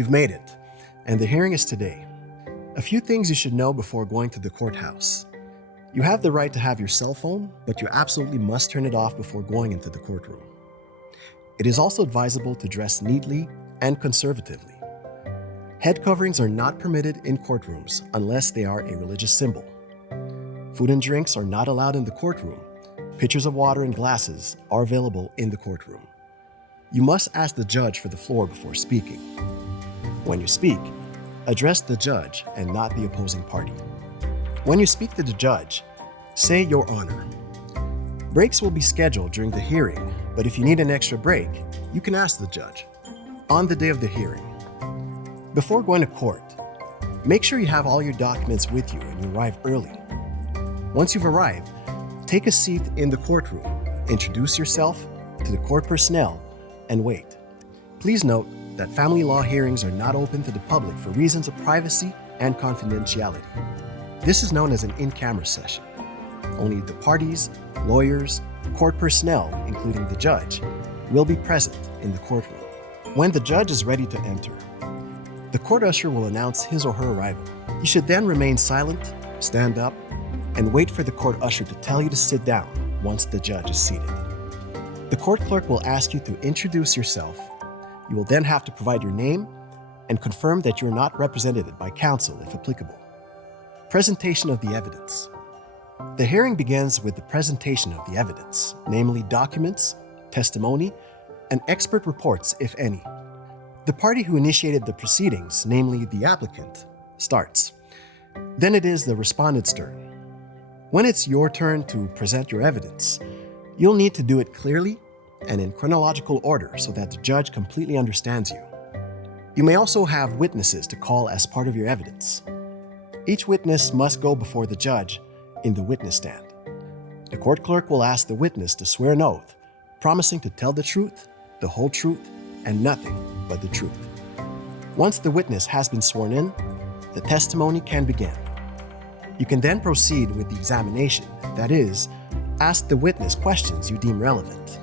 You've made it, and the hearing is today. A few things you should know before going to the courthouse. You have the right to have your cell phone, but you absolutely must turn it off before going into the courtroom. It is also advisable to dress neatly and conservatively. Head coverings are not permitted in courtrooms unless they are a religious symbol. Food and drinks are not allowed in the courtroom. Pitchers of water and glasses are available in the courtroom. You must ask the judge for the floor before speaking. When you speak, address the judge and not the opposing party. When you speak to the judge, say "Your Honor." Breaks will be scheduled during the hearing, but if you need an extra break, you can ask the judge on the day of the hearing. Before going to court, make sure you have all your documents with you and you arrive early. Once you've arrived, take a seat in the courtroom, introduce yourself to the court personnel, and wait. Please note that family law hearings are not open to the public for reasons of privacy and confidentiality. This is known as an in-camera session. Only the parties, lawyers, court personnel, including the judge, will be present in the courtroom. When the judge is ready to enter, the court usher will announce his or her arrival. You should then remain silent, stand up, and wait for the court usher to tell you to sit down once the judge is seated. The court clerk will ask you to introduce yourself. You will then have to provide your name and confirm that you are not represented by counsel if applicable. Presentation of the evidence. The hearing begins with the presentation of the evidence, namely documents, testimony, and expert reports, if any. The party who initiated the proceedings, namely the applicant, starts. Then it is the respondent's turn. When it's your turn to present your evidence, you'll need to do it clearly and in chronological order so that the judge completely understands you. You may also have witnesses to call as part of your evidence. Each witness must go before the judge in the witness stand. The court clerk will ask the witness to swear an oath, promising to tell the truth, the whole truth, and nothing but the truth. Once the witness has been sworn in, the testimony can begin. You can then proceed with the examination, that is, ask the witness questions you deem relevant.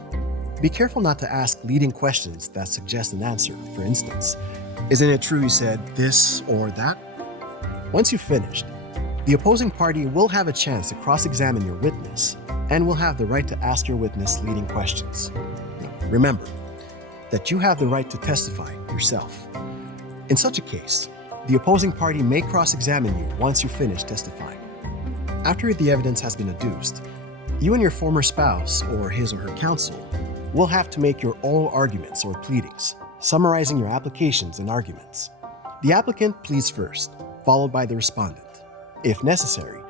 Be careful not to ask leading questions that suggest an answer. For instance, "Isn't it true you said this or that?" Once you've finished, the opposing party will have a chance to cross-examine your witness and will have the right to ask your witness leading questions. Now, remember that you have the right to testify yourself. In such a case, the opposing party may cross-examine you once you finish testifying. After the evidence has been adduced, you and your former spouse or his or her counsel will have to make your oral arguments or pleadings, summarizing your applications and arguments. The applicant pleads first, followed by the respondent. If necessary,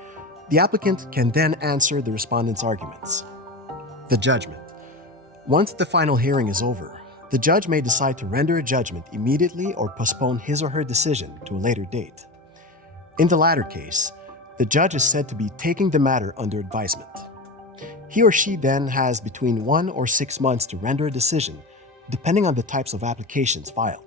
the applicant can then answer the respondent's arguments. The judgment. Once the final hearing is over, the judge may decide to render a judgment immediately or postpone his or her decision to a later date. In the latter case, the judge is said to be taking the matter under advisement. He or she then has between 1 or 6 months to render a decision, depending on the types of applications filed.